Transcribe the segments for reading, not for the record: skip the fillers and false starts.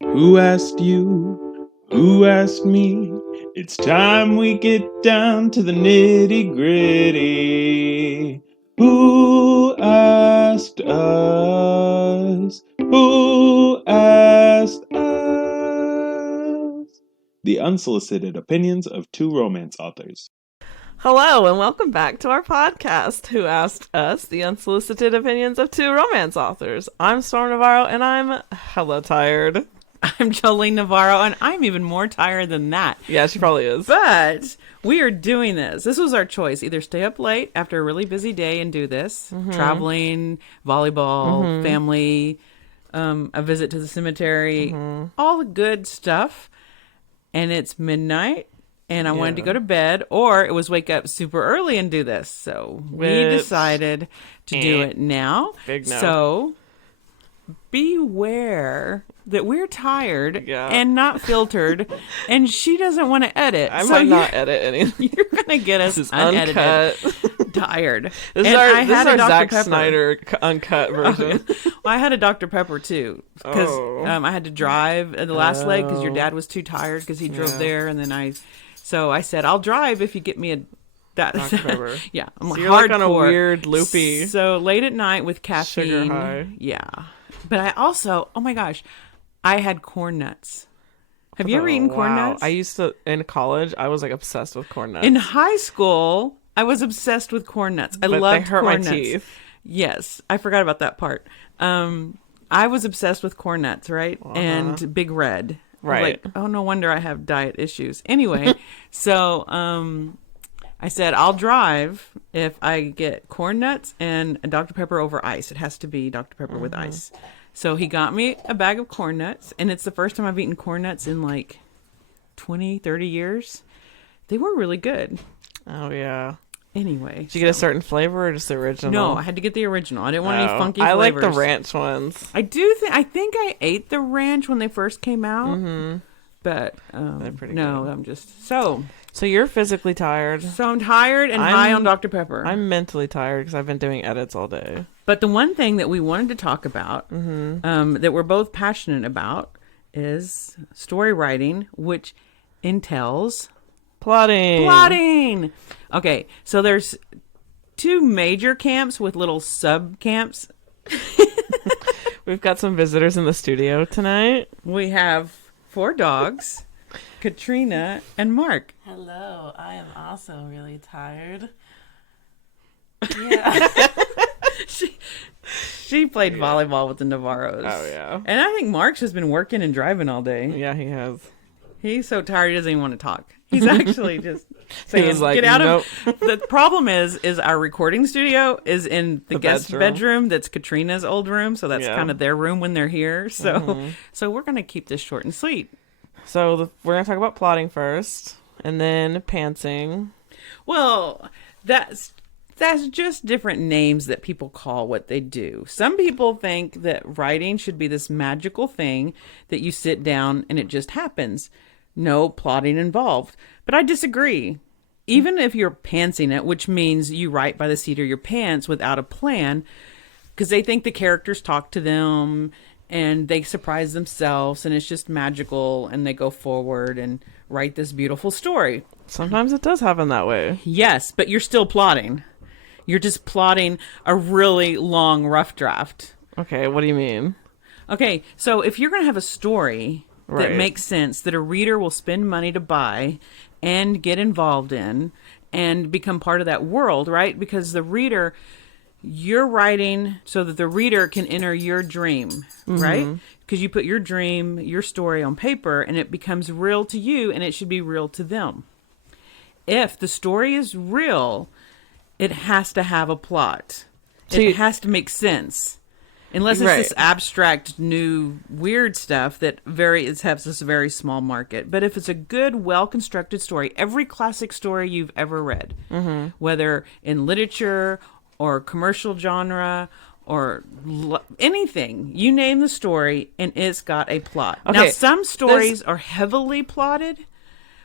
Who asked you? Who asked me? It's time we get down to the nitty gritty. Who asked us? Who asked us? The unsolicited opinions of two romance authors. Hello, and welcome back to our podcast, Who Asked Us, the unsolicited opinions of two romance authors. I'm Storm Navarro, and I'm hella tired. I'm Jolene Navarro, and I'm even more tired than that. Yeah, she probably is. But we are doing this. This was our choice. Either stay up late after a really busy day and do this, traveling, volleyball, family, a visit to the cemetery, all the good stuff. And it's midnight, and I wanted to go to bed, or it was wake up super early and do this. So we decided to do it now. Big no. So beware that we're tired and not filtered, and she doesn't want to edit. I might not edit anything. You're going to get us unedited, uncut. This tired. is And our, I this had is a our Dr. Zack Pepper. Snyder uncut version. Well, I had a Dr. Pepper too, because I had to drive the last leg because your dad was too tired because he drove there, and then so I said, I'll drive if you get me a Dr. Pepper. Yeah, I'm So you're like on a hardcore. weird loopy So late at night with caffeine. sugar high. Yeah. But I also, oh my gosh, I had corn nuts. Have you ever eaten corn nuts? I used to, in college, I was like obsessed with corn nuts. In high school, I was obsessed with corn nuts. I But loved they hurt corn my nuts. teeth. Yes, I forgot about that part. I was obsessed with corn nuts, right? And Big Red. Right. Like, oh, no wonder I have diet issues. Anyway, so I said, I'll drive if I get corn nuts and a Dr. Pepper over ice. It has to be Dr. Pepper with ice. So he got me a bag of corn nuts, and it's the first time I've eaten corn nuts in like 20, 30 years. They were really good. Oh, yeah. Anyway. Did you get a certain flavor or just the original? No, I had to get the original. I didn't want any funky I flavors. like the ranch ones. I do I think I ate the ranch when they first came out. But They're pretty no, good. I'm just so you're physically tired. I'm tired and high on Dr. Pepper. I'm mentally tired because I've been doing edits all day. But the one thing that we wanted to talk about, that we're both passionate about, is story writing, which entails plotting. Okay, so there's two major camps with little sub camps. We've got some visitors in the studio tonight. We have 4 dogs, Katrina and Mark. Hello, I am also really tired. Yeah. She played volleyball with the Navarros. Oh, yeah. And I think Mark's just been working and driving all day. Yeah, he has. He's so tired he doesn't even want to talk. He's actually just saying, was like, get out nope. of... The problem is our recording studio is in the guest bedroom. That's Katrina's old room. So that's kind of their room when they're here. So so we're going to keep this short and sweet. So we're going to talk about plotting first and then pantsing. Well, that's just different names that people call what they do. Some people think that writing should be this magical thing that you sit down and it just happens. No plotting involved. But I disagree. Even if you're pantsing it, which means you write by the seat of your pants without a plan, because they think the characters talk to them and they surprise themselves and it's just magical and they go forward and write this beautiful story. Sometimes it does happen that way. Yes, but you're still plotting. You're just plotting a really long rough draft. Okay, what do you mean? Okay, so if you're going to have a story that makes sense, that a reader will spend money to buy and get involved in and become part of that world, right? Because the reader, you're writing so that the reader can enter your dream, right? Because you put your dream, your story on paper and it becomes real to you and it should be real to them. If the story is real, it has to have a plot. So it has to make sense. Unless it's this abstract, new, weird stuff that has this very small market. But if it's a good, well-constructed story, every classic story you've ever read, whether in literature or commercial genre or anything, you name the story and it's got a plot. Okay, now, some stories are heavily plotted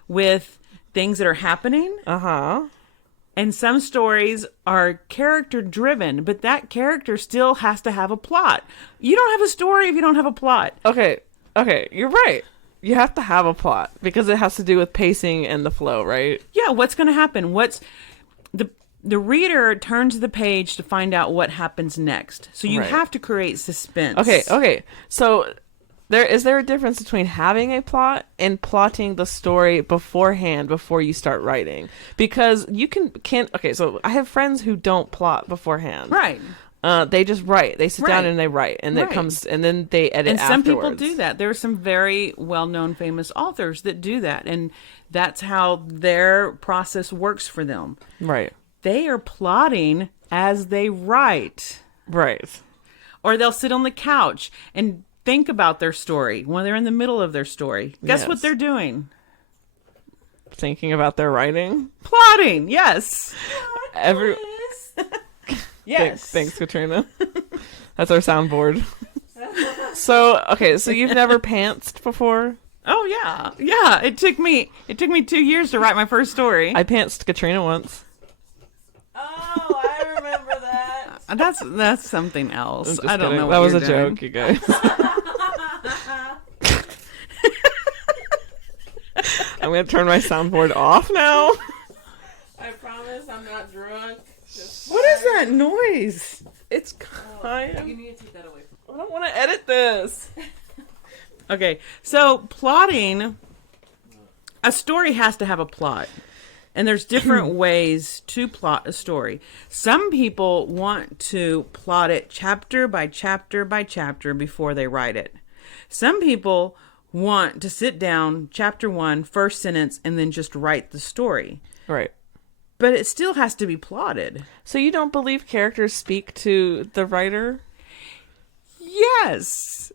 with things that are happening. And some stories are character driven, but that character still has to have a plot. You don't have a story if you don't have a plot. Okay, Okay, you're right. You have to have a plot because it has to do with pacing and the flow, right? Yeah, what's going to happen? What's the reader turns the page to find out what happens next. So you Right. have to create suspense. Okay. So is there a difference between having a plot and plotting the story beforehand before you start writing? Because you can't. Okay, so I have friends who don't plot beforehand. Right. They just write. They sit down Right. and they write, and it Right. comes, and then they edit. And some people afterwards. do that. There are some very well-known famous authors that do that, and that's how their process works for them. Right. They are plotting as they write. Right. Or they'll sit on the couch and think about their story when they're in the middle of their story. Guess what Yes. they're doing? Thinking about their writing. Plotting. Yes. Every Yes. Thanks, Katrina. That's our soundboard. So you've never pantsed before? Oh yeah. Yeah. It took me 2 years to write my first story. I pantsed Katrina once. Oh, I remember that. That's something I'm else. just I don't kidding. know. That What was a you're doing. joke, you guys. I'm gonna turn my soundboard off now. I promise I'm not drunk. Just What is that noise? It's kind of. You need to take that away from I don't want to edit this. Okay, so plotting, a story has to have a plot. And there's different ways to plot a story. Some people want to plot it chapter by chapter by chapter before they write it. Some people want to sit down, chapter 1, first sentence, and then just write the story. Right. But it still has to be plotted. So you don't believe characters speak to the writer? Yes,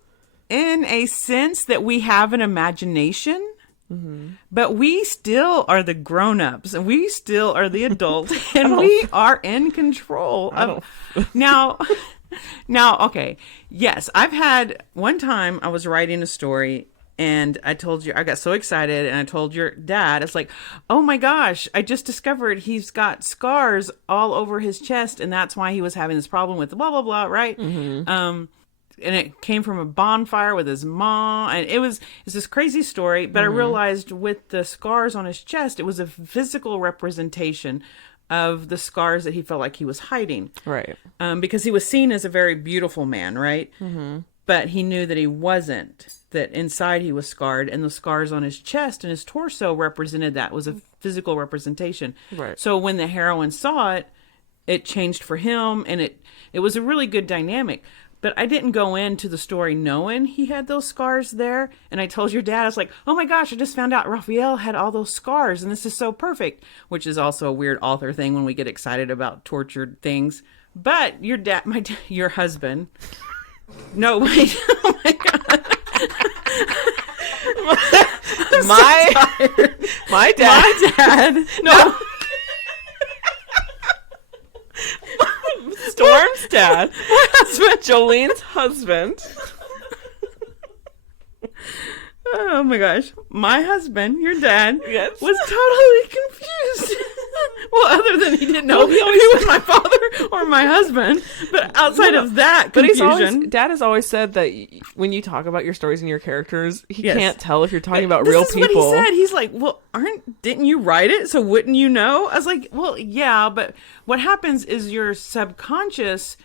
in a sense that we have an imagination. Mm-hmm. But we still are the grown-ups, and we still are the adults, and we are in control of. Now, okay, yes, I've had one time I was writing a story, and I got so excited, and I told your dad, it's like, oh my gosh, I just discovered he's got scars all over his chest, and that's why he was having this problem with blah blah blah, right? Mm-hmm. And it came from a bonfire with his mom, and it's this crazy story. But I realized with the scars on his chest, it was a physical representation of the scars that he felt like he was hiding. Right. Because he was seen as a very beautiful man, right? Mm-hmm. But he knew that he wasn't. That inside he was scarred, and the scars on his chest and his torso represented that. It was a physical representation. Right. So when the heroine saw it, it changed for him, and it was a really good dynamic. But I didn't go into the story knowing he had those scars there. And I told your dad, I was like, oh my gosh, I just found out Raphael had all those scars, and this is so perfect. Which is also a weird author thing when we get excited about tortured things. But your dad, your husband. No, wait. Oh my God. My dad. No. Storm's dad. Jolene's husband. Oh my gosh. My husband, your dad, Yes. was totally confused. Well, other than he didn't know if he was my father or my husband. But outside of that But confusion. Dad has always said that when you talk about your stories and your characters, he Yes. can't tell if you're talking about This real is people. what he said. He's like, well, didn't you write it? So wouldn't you know? I was like, well, yeah, but what happens is your subconscious,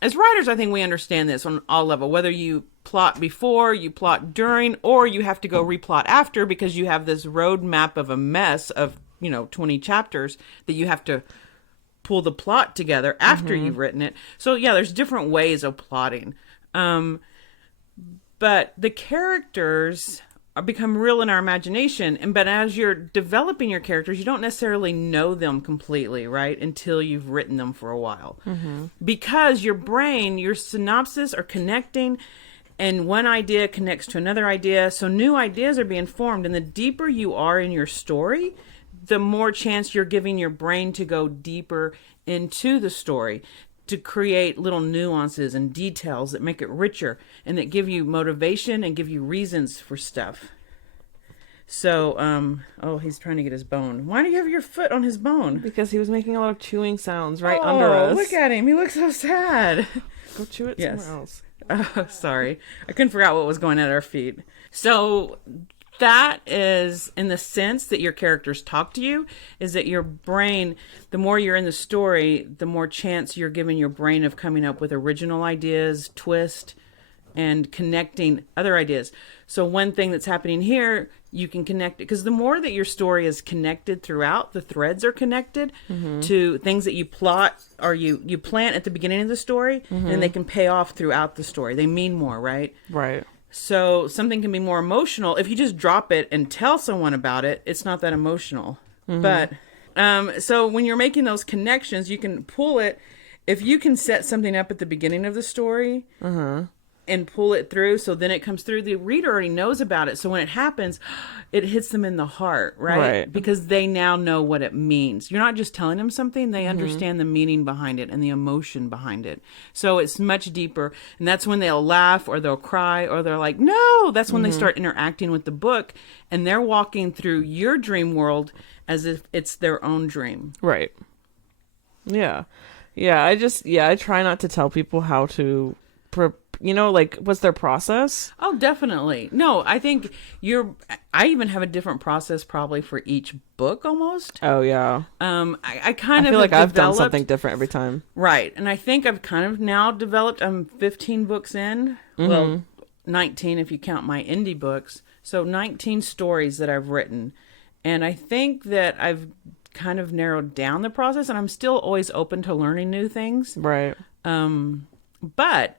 as writers, I think we understand this on all level, whether you plot before, you plot during, or you have to go replot after because you have this roadmap of a mess of, 20 chapters that you have to pull the plot together after you've written it. So yeah, there's different ways of plotting. But the characters become real in our imagination. But as you're developing your characters, you don't necessarily know them completely, right? Until you've written them for a while. Mm-hmm. Because your brain, your synopses are connecting, and one idea connects to another idea. So new ideas are being formed. And the deeper you are in your story, the more chance you're giving your brain to go deeper into the story, to create little nuances and details that make it richer and that give you motivation and give you reasons for stuff. So, he's trying to get his bone. Why do you have your foot on his bone? Because he was making a lot of chewing sounds under us. Look at him. He looks so sad. Go chew it Yes. somewhere else. Oh, sorry. I couldn't figure out what was going at our feet. So that is in the sense that your characters talk to you, is that your brain, the more you're in the story, the more chance you're giving your brain of coming up with original ideas, twist, and connecting other ideas. So one thing that's happening here, you can connect it, because the more that your story is connected throughout, the threads are connected to things that you plot or you plant at the beginning of the story, and they can pay off throughout the story. They mean more, right? Right. So something can be more emotional. If you just drop it and tell someone about it, it's not that emotional. But so when you're making those connections, you can pull it. If you can set something up at the beginning of the story and pull it through, so then it comes through, the reader already knows about it. So when it happens, it hits them in the heart, right? Because they now know what it means. You're not just telling them something, they understand the meaning behind it and the emotion behind it. So it's much deeper. And that's when they'll laugh or they'll cry or they're like, no, that's when they start interacting with the book and they're walking through your dream world as if it's their own dream. Right. Yeah. Yeah. I try not to tell people how to, like, what's their process? Oh, definitely. No, I think I even have a different process probably for each book almost. Oh, yeah. I feel like I've done something different every time. Right. And I think I've kind of now developed, I'm 15 books in. Well, 19 if you count my indie books. So 19 stories that I've written. And I think that I've kind of narrowed down the process, and I'm still always open to learning new things. Right. But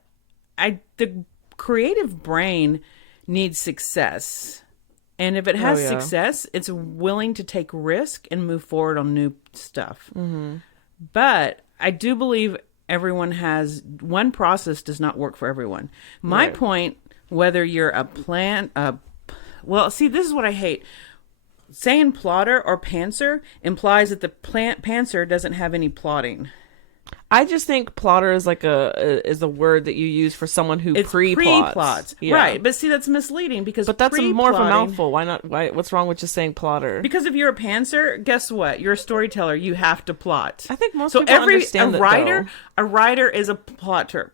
the creative brain needs success. And if it has success, it's willing to take risk and move forward on new stuff. But I do believe one process does not work for everyone. My point, whether you're a well, see, this is what I hate. Saying plotter or pantser implies that the pantser doesn't have any plotting. I just think plotter is like is a word that you use for someone who pre-plots. Yeah. Right, but see, that's misleading because that's more of a mouthful. Why not? What's wrong with just saying plotter? Because if you're a pantser, guess what? You're a storyteller. You have to plot. I think most people understand that, a writer is a plotter.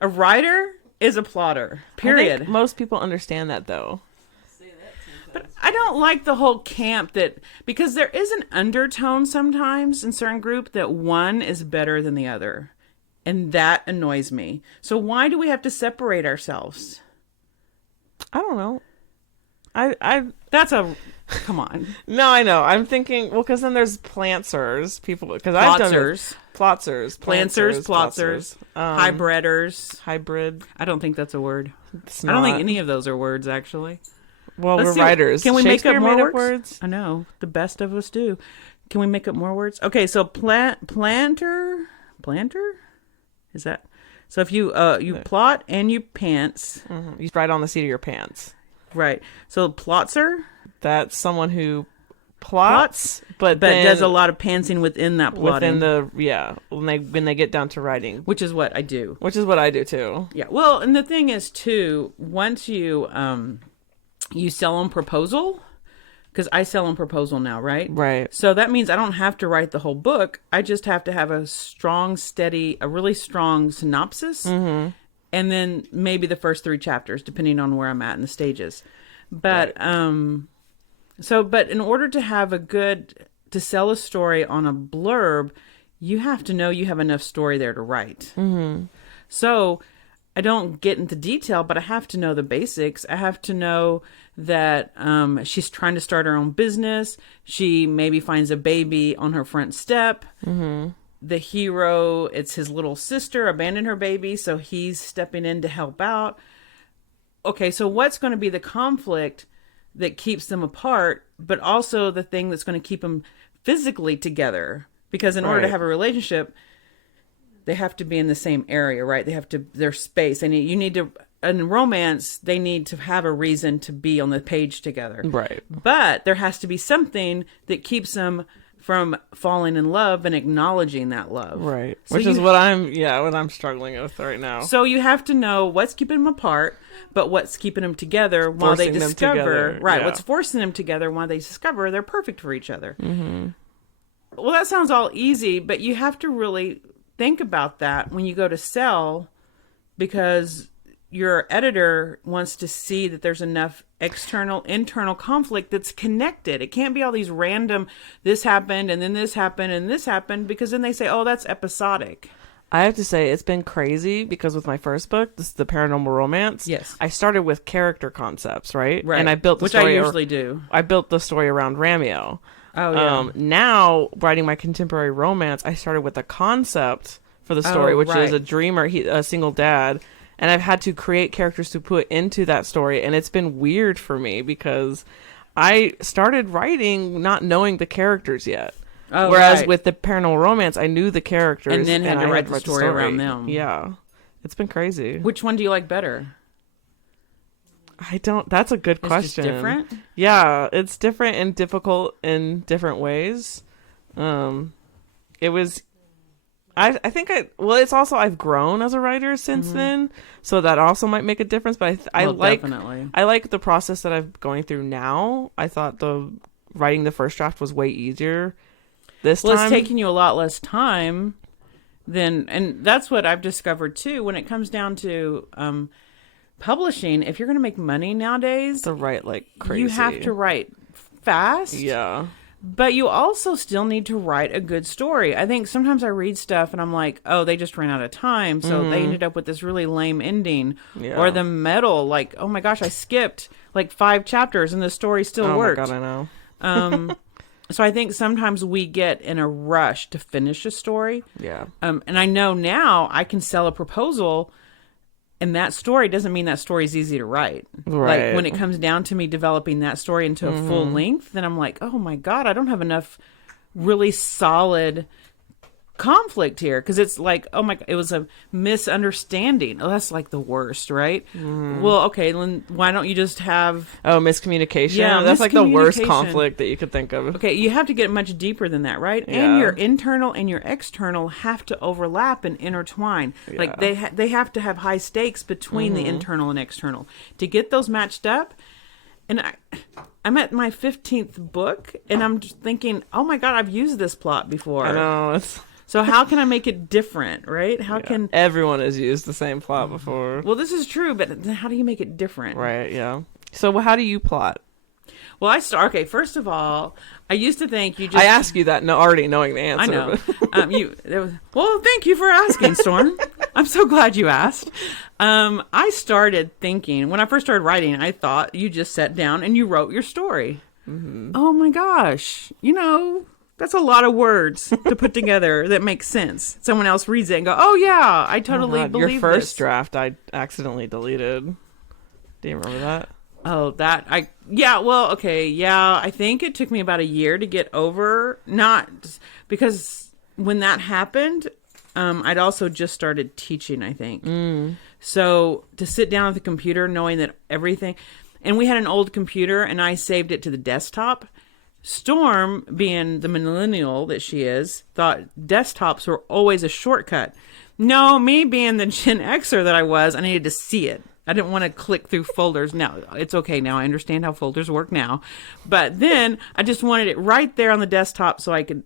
A writer is a plotter. Period. I think most people understand that though. But I don't like the whole camp because there is an undertone sometimes in certain group that one is better than the other. And that annoys me. So why do we have to separate ourselves? I don't know. Come on. No, I know. I'm thinking, well, because then there's plantsers, people, because I've done plotsers, hybriders. Hybrid. I don't think that's a word. I don't think any of those are words, actually. Well, we're writers. Can we make up more words? I know. The best of us do. Can we make up more words? Okay, so planter? Is that? So if you plot and you pants. You write on the seat of your pants. Right. So plotzer? That's someone who plots but then does a lot of pantsing within that plotting. When they get down to writing. Which is what I do. Which is what I do too. Yeah. Well, and the thing is too, once you sell on proposal, because I sell on proposal now, right? Right. So that means I don't have to write the whole book. I just have to have a really strong synopsis, and then maybe the first 3 chapters, depending on where I'm at in the stages. But but in order to have to sell a story on a blurb, you have to know you have enough story there to write. So I don't get into detail, but I have to know the basics. I have to know that she's trying to start her own business. She maybe finds a baby on her front step. The hero, it's his little sister, abandoned her baby, so he's stepping in to help out. Okay, so what's going to be the conflict that keeps them apart, but also the thing that's going to keep them physically together? Because in order to have a relationship, they have to be in the same area, right? They have their space. In romance, they need to have a reason to be on the page together. Right. But there has to be something that keeps them from falling in love and acknowledging that love. Right. So which is what I'm struggling with right now. So you have to know what's keeping them apart, but what's keeping them together while they discover, what's forcing them together while they discover they're perfect for each other. Well, that sounds all easy, but you have to really think about that when you go to sell because your editor wants to see that there's enough internal conflict that's connected. It can't be all these random, this happened and then this happened and this happened, because then they say, oh, that's episodic. I have to say, it's been crazy because with my first book, this is the paranormal romance. Yes. I started with character concepts, right? Right. And I built the Which story. I usually do. I built the story around Ramio. Oh, yeah. Now, writing my contemporary romance, I started with a concept for the story, which is a dreamer, a single dad. And I've had to create characters to put into that story. And it's been weird for me because I started writing not knowing the characters yet. Oh, Whereas with the paranormal romance, I knew the characters. And then had to I write the story around them. Yeah. It's been crazy. Which one do you like better? That's a good It's question. just different? Yeah, it's different and difficult in different ways. It was, I think it's also, I've grown as a writer since then. So that also might make a difference. But I like the process that I'm going through now. I thought writing the first draft was way easier this time. It's taking you a lot less time and that's what I've discovered too, when it comes down to publishing. If you're going to make money nowadays, to write like crazy. You have to write fast. Yeah. But you also still need to write a good story. I think sometimes I read stuff and I'm like, oh, they just ran out of time. So they ended up with this really lame ending. Yeah. Or the middle, like, oh my gosh, I skipped like 5 chapters and the story still worked. Oh my God, I know. So I think sometimes we get in a rush to finish a story. Yeah. And I know now I can sell a proposal, and that story doesn't mean that story is easy to write. Right. Like when it comes down to me developing that story into a full length, then I'm like, oh my God, I don't have enough really solid conflict here, because it's like, oh my, it was a misunderstanding. Oh, that's like the worst, right? Well, okay, then why don't you just have miscommunication? Yeah, That's like the worst miscommunication. conflict that you could think of. Okay, you have to get much deeper than that, right? Yeah. And your internal and your external have to overlap and intertwine. Yeah. Like they have to have high stakes between the internal and external to get those matched up. And I'm at my 15th book, and I'm just thinking, oh my God, I've used this plot before. I know. So how can I make it different, right? How can... Everyone has used the same plot before. Well, this is true, but how do you make it different? Right, yeah. So how do you plot? Well, okay, first of all, I used to think you just... I ask you that already knowing the answer. I know. Well, thank you for asking, Storm. I'm so glad you asked. I started thinking, when I first started writing, I thought you just sat down and you wrote your story. Oh my gosh. That's a lot of words to put together that makes sense. Someone else reads it and go, oh yeah, I totally believe your first this. draft I accidentally deleted. Do you remember that? Oh, I think it took me about a year to get over, not because when that happened, I'd also just started teaching, I think. So to sit down at the computer knowing that everything, and we had an old computer and I saved it to the desktop. Storm, being the millennial that she is, thought desktops were always a shortcut. No, me being the Gen Xer that I was, I needed to see it. I didn't want to click through folders. Now, it's okay now. I understand how folders work now. But then I just wanted it right there on the desktop so I could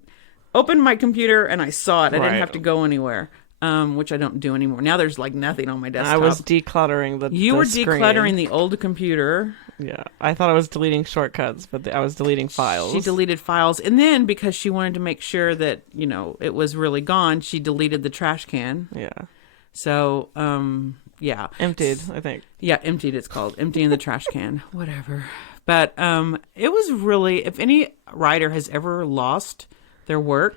open my computer and I saw it. I didn't have to go anywhere, which I don't do anymore. Now there's like nothing on my desktop. I was decluttering the You were screen. decluttering the old computer. Yeah, I thought I was deleting shortcuts, but I was deleting files. She deleted files, and then because she wanted to make sure that it was really gone, she deleted the trash can. Yeah. So, yeah, emptied. I think. Yeah, emptied. It's called emptying the trash can. Whatever. But it was really. If any writer has ever lost their work,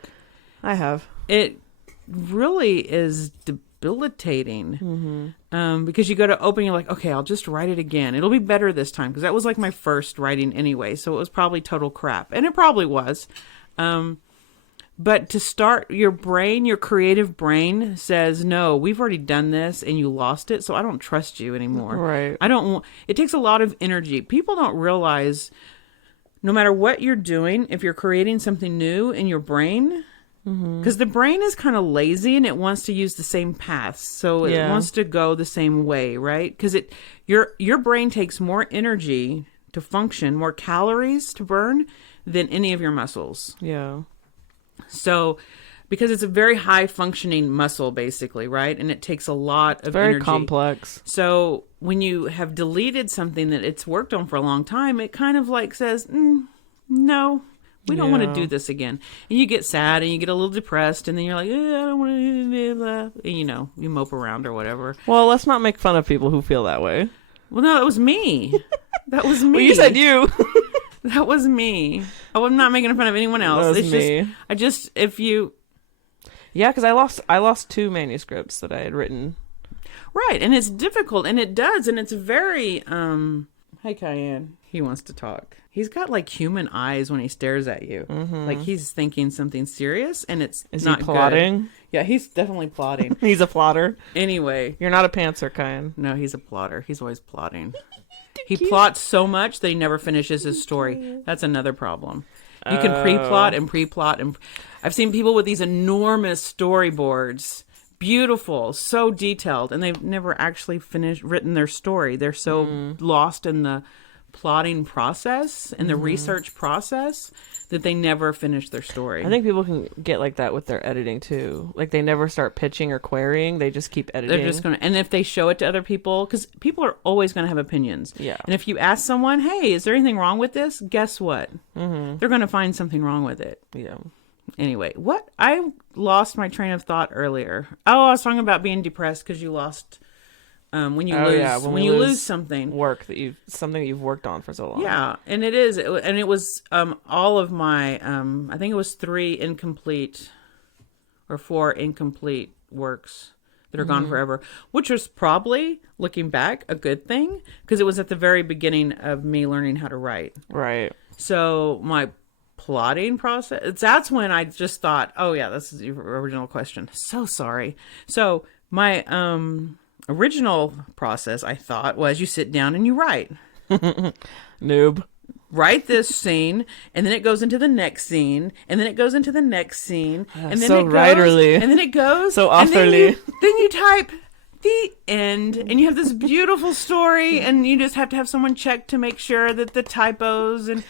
I have. It really is debilitating. Because you go to open, you're like, okay, I'll just write it again. It'll be better this time. Because that was like my first writing anyway. So it was probably total crap. And it probably was. But to start, your creative brain says, no, we've already done this and you lost it. So I don't trust you anymore. Right. It takes a lot of energy. People don't realize no matter what you're doing, if you're creating something new in your brain, because the brain is kind of lazy and it wants to use the same paths, so it wants to go the same way, right? Because your brain takes more energy to function, more calories to burn than any of your muscles. Yeah. So because it's a very high functioning muscle, basically, right? And it takes a lot of Very energy. complex. So when you have deleted something that it's worked on for a long time, it kind of like says, no, we don't want to do this again. And you get sad and you get a little depressed, and then you're like, I don't want to do that. And, you mope around or whatever. Well, let's not make fun of people who feel that way. Well, no, it was me. That was me. Well, you said you. That was me. Oh, I'm not making fun of anyone else. That was It's me. if you... Yeah, because I lost 2 manuscripts that I had written. Right, and it's difficult, and it does, and it's very, Hi, Cayenne. He wants to talk. He's got, like, human eyes when he stares at you. Mm-hmm. Like, he's thinking something serious, and it's Is not he plotting? good. Yeah, he's definitely plotting. He's a plotter. Anyway. You're not a pantser, Kyan. No, he's a plotter. He's always plotting. He plots so much that he never finishes his story. That's another problem. You can pre-plot and pre-plot. And I've seen people with these enormous storyboards, beautiful, so detailed, and they've never actually written their story. They're so lost in the plotting process and the research process that they never finish their story. I think people can get like that with their editing too. Like they never start pitching or querying. They just keep editing. They're just going to, and if they show it to other people, because people are always going to have opinions. Yeah. And if you ask someone, hey, is there anything wrong with this? Guess what? They're going to find something wrong with it. Yeah. Anyway, I lost my train of thought earlier. Oh, I was talking about being depressed because you lost, when you lose something. Work that something that you've worked on for so long. Yeah. And it was, all of my, I think it was 3 incomplete or 4 incomplete works that are gone forever, which was probably, looking back, a good thing because it was at the very beginning of me learning how to write. Right. So my plotting process, that's when I just thought, oh yeah, this is your original question. So sorry. So my original process, I thought, was you sit down and you write. Noob. Write this scene, and then it goes into the next scene, and then it goes into the next scene, and then so it goes, writerly. and then it goes, So and authorly. then you type the end, and you have this beautiful story, and you just have to have someone check to make sure that the typos and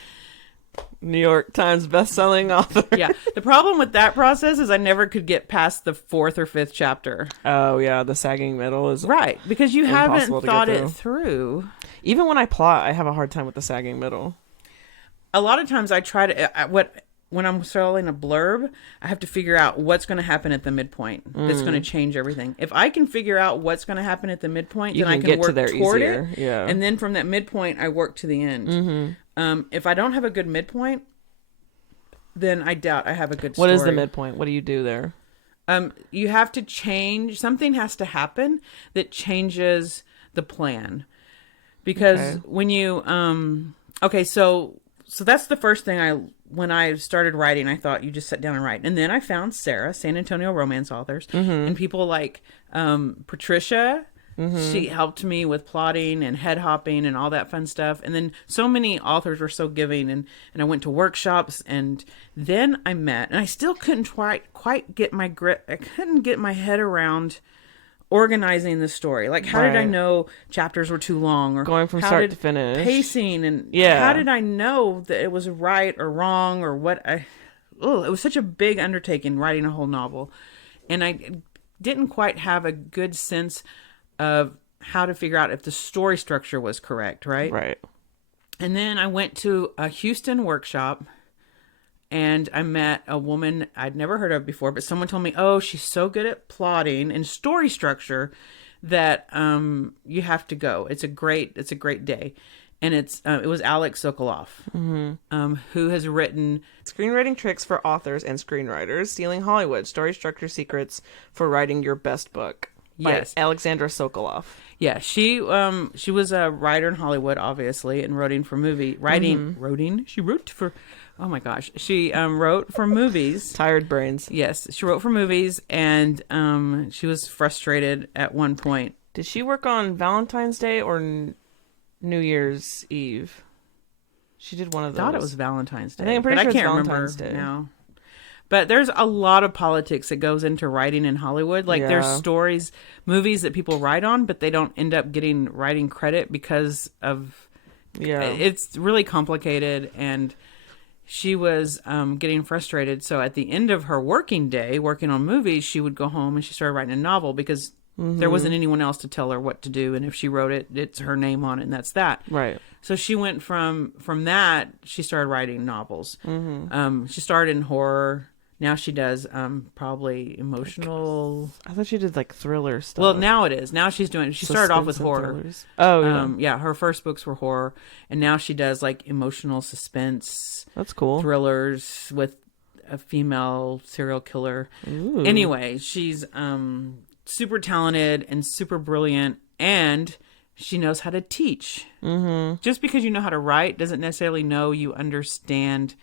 New York Times best-selling author. yeah. The problem with that process is I never could get past the 4th or 5th chapter. Oh yeah, the sagging middle is Right, because you impossible haven't to thought get it through. Even when I plot, I have a hard time with the sagging middle. A lot of times I try to when I'm selling a blurb, I have to figure out what's going to happen at the midpoint. That's going to change everything. If I can figure out what's going to happen at the midpoint, then I can get work to there toward easier. it. Yeah. And then from that midpoint, I work to the end. If I don't have a good midpoint, then I doubt I have a good story. What is the midpoint? What do you do there? You have to change. Something has to happen that changes the plan. Because when you so that's the first thing when I started writing, I thought you just sit down and write. And then I found Sarah, San Antonio romance authors, and people like Patricia. She helped me with plotting and head hopping and all that fun stuff. And then so many authors were so giving, and I went to workshops, and then I met, and I still couldn't quite get my grip. I couldn't get my head around organizing the story. Like, how did I know chapters were too long, or going from start to finish, pacing, and how did I know that it was right or wrong, or what? It was such a big undertaking writing a whole novel, and I didn't quite have a good sense of how to figure out if the story structure was correct, right? And then I went to a Houston workshop, and I met a woman I'd never heard of before, but someone told me, oh, she's so good at plotting and story structure that you have to go. It's a great day. And it was Alex Sokoloff, who has written Screenwriting Tricks for Authors and Screenwriters, Stealing Hollywood, Story Structure Secrets for Writing Your Best Book. Yes, Alexandra Sokoloff. Yeah, she was a writer in Hollywood, obviously, and writing for movie. She wrote for, oh my gosh, she wrote for movies. Tired brains. Yes, she wrote for movies, and she was frustrated at one point. Did she work on Valentine's Day or New Year's Eve? She did one of those. I thought it was Valentine's Day. I think I'm pretty sure I can't it's Valentine's remember Day now. But there's a lot of politics that goes into writing in Hollywood. Like there's stories, movies that people write on, but they don't end up getting writing credit because of. Yeah, it's really complicated, and she was getting frustrated. So at the end of her working day, working on movies, she would go home and she started writing a novel because there wasn't anyone else to tell her what to do. And if she wrote it, it's her name on it, and that's that. Right. So she went from that, she started writing novels. She started in horror. Now she does probably emotional. I thought she did like thriller stuff. Well, now it is. Now she's doing. She started off with Suspense and horror. thrillers. Oh, yeah. Yeah. Her first books were horror, and now she does like emotional suspense That's cool. thrillers with a female serial killer. Ooh. Anyway, she's super talented and super brilliant, and she knows how to teach. Just because you know how to write doesn't necessarily know you understand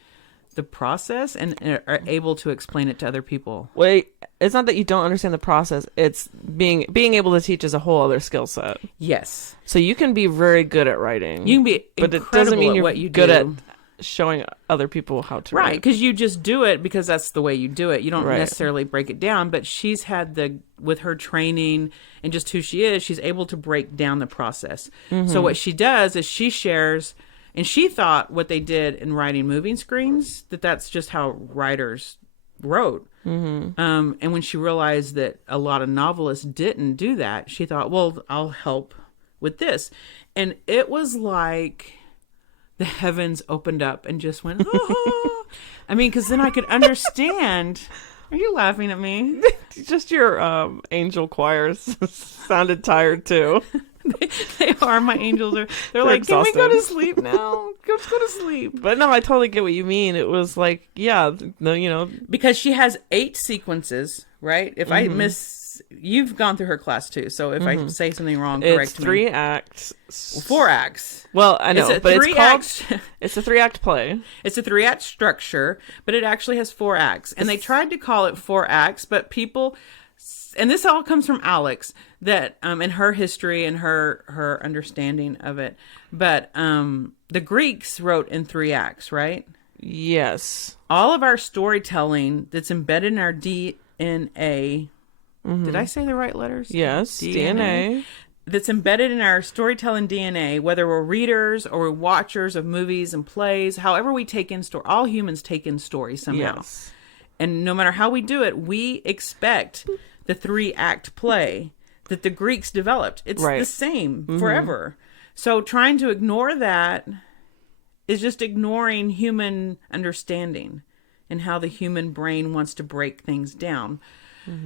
the process and are able to explain it to other people. Wait, it's not that you don't understand the process. It's being able to teach is a whole other skill set. Yes. So you can be very good at writing. You can be but it incredible doesn't mean at you're what you good do. at showing other people how to Right, write. because you just do it because that's the way you do it. You don't Right. necessarily break it down, but she's had with her training and just who she is, she's able to break down the process. So what she does is she shares, and she thought what they did in writing moving screens, that's just how writers wrote. And when she realized that a lot of novelists didn't do that, she thought, well, I'll help with this. And it was like the heavens opened up and just went, oh. I mean, because then I could understand. Are you laughing at me? Just your angel choirs sounded tired too. They are. My angels are. They're like, can we go to exhausted. sleep now? Let's go to sleep. But no, I totally get what you mean. It was like, yeah, no, you know, Because she has 8 sequences, right? If I miss, you've gone through her class too. So if I say something wrong, correct it's me. 3 acts. 4 acts. Well, I know, It's a but it's 3 called. acts. It's a 3-act play. It's a 3-act structure, but it actually has 4 acts. And they tried to call it 4 acts, but people, and this all comes from Alex, that in her history and her understanding of it. But the Greeks wrote in 3 acts, right? Yes. All of our storytelling that's embedded in our DNA. Did I say the right letters? Yes. DNA. That's embedded in our storytelling DNA, whether we're readers or we're watchers of movies and plays, however we take in story. All humans take in stories somehow. Yes. And no matter how we do it, we expect the 3-act play that the Greeks developed. It's Right. the same forever. So trying to ignore that is just ignoring human understanding and how the human brain wants to break things down.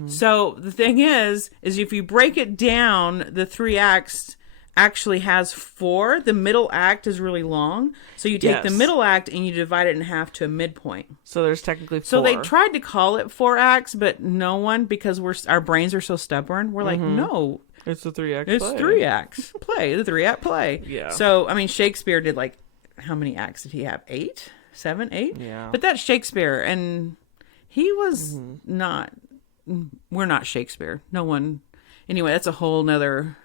So the thing is if you break it down, the 3 acts actually has 4. The middle act is really long. So you take the Yes. middle act and you divide it in half to a midpoint. So there's technically 4. So they tried to call it 4 acts, but no one, because our brains are so stubborn, we're like, no, It's a 3-act it's play. 3 acts play, the 3-act play. Yeah. So, I mean, Shakespeare did like, how many acts did he have? 8? 7, 8? Yeah. But that's Shakespeare, and he was not, we're not Shakespeare. No one, anyway, that's a whole nother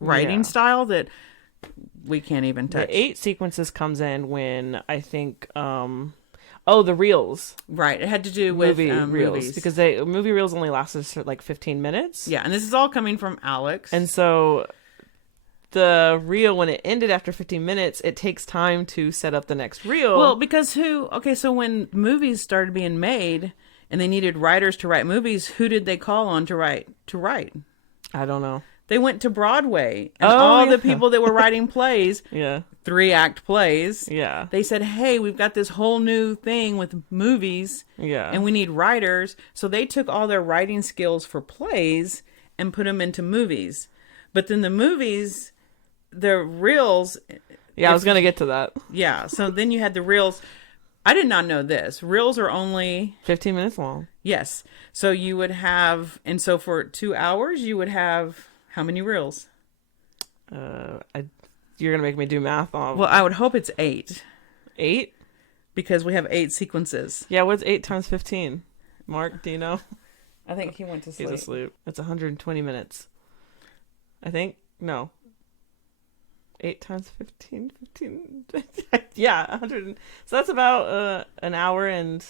writing Yeah. style that we can't even touch. The 8 sequences comes in when I think, the reels. Right. It had to do with Movie reels. movies. Because movie reels only lasted for like 15 minutes. Yeah, and this is all coming from Alex. And so the reel, when it ended after 15 minutes, it takes time to set up the next reel. Well, because so when movies started being made and they needed writers to write movies, who did they call on to write? I don't know. They went to Broadway, and Oh, all yeah. the people that were writing plays, Yeah. 3-act plays, Yeah. they said, hey, we've got this whole new thing with movies, Yeah. and we need writers. So they took all their writing skills for plays and put them into movies. But then the movies, the reels, Yeah, I was going to get to that. yeah, so then you had the reels. I did not know this. Reels are only 15 minutes long. Yes. So you would have, and so for 2 hours, you would have how many reels? You're going to make me do math on Well, I would hope it's 8 8? because we have 8 sequences. Yeah, what's 8 times 15? Mark, do you know? I think he went to sleep. He's asleep. It's 120 minutes. I think. No. 8 times 15? 15? Yeah, 100. So that's about an hour and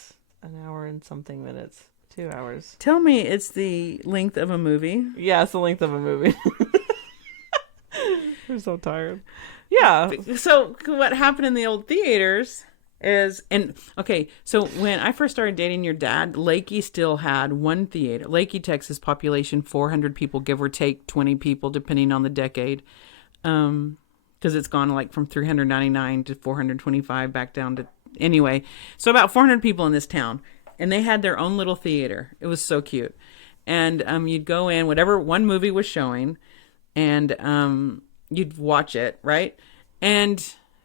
something minutes. 2 hours. Tell me it's the length of a movie. Yeah, it's the length of a movie. I'm so tired. Yeah. So what happened in the old theaters So when I first started dating your dad, Lakey still had one theater. Lakey, Texas, population 400 people, give or take 20 people, depending on the decade. Because it's gone like from 399 to 425 back down to, anyway. So about 400 people in this town. And they had their own little theater. It was so cute. And you'd go in, whatever one movie was showing, and you'd watch it, right? And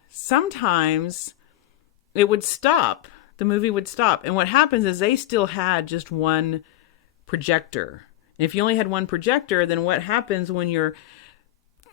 sometimes it would stop. The movie would stop. And what happens is they still had just one projector. And if you only had one projector, then what happens when your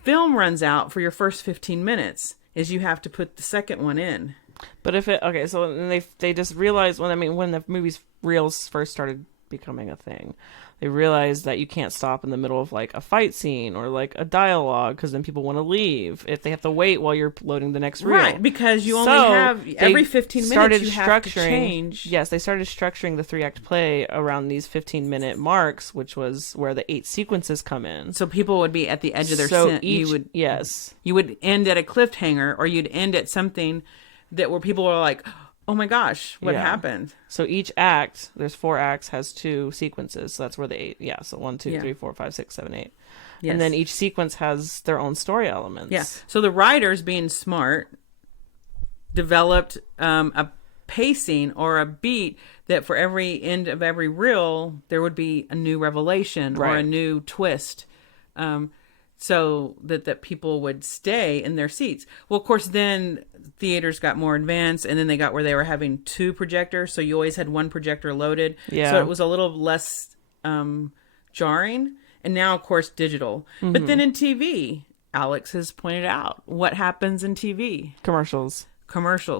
film runs out for your first 15 minutes is you have to put the second one in. But if it, okay, so they just realized, when the movies reels first started becoming a thing, they realized that you can't stop in the middle of like a fight scene or like a dialogue, because then people want to leave if they have to wait while you're loading the next reel. Right, because you only have every 15 minutes you have to change. Yes, they started structuring the 3-act play around these 15-minute marks, which was where the 8 sequences come in. So people would be at the edge of their seat. You would end at a cliffhanger, or you'd end at something that where people were like, oh my gosh, what happened? So each act, there's 4 acts, has 2 sequences. So that's where the 8, so 1, 2, 3, 4, 5, 6, 7, 8. Yes. And then each sequence has their own story elements. Yeah. So the writers, being smart, developed a pacing or a beat that for every end of every reel, there would be a new revelation or a new twist. So that people would stay in their seats. Well, of course, then theaters got more advanced, and then they got where they were having 2 projectors, so you always had one projector loaded. Yeah. So it was a little less jarring. And now, of course, digital. Mm-hmm. But then in TV, Alex has pointed out what happens in TV. Commercials.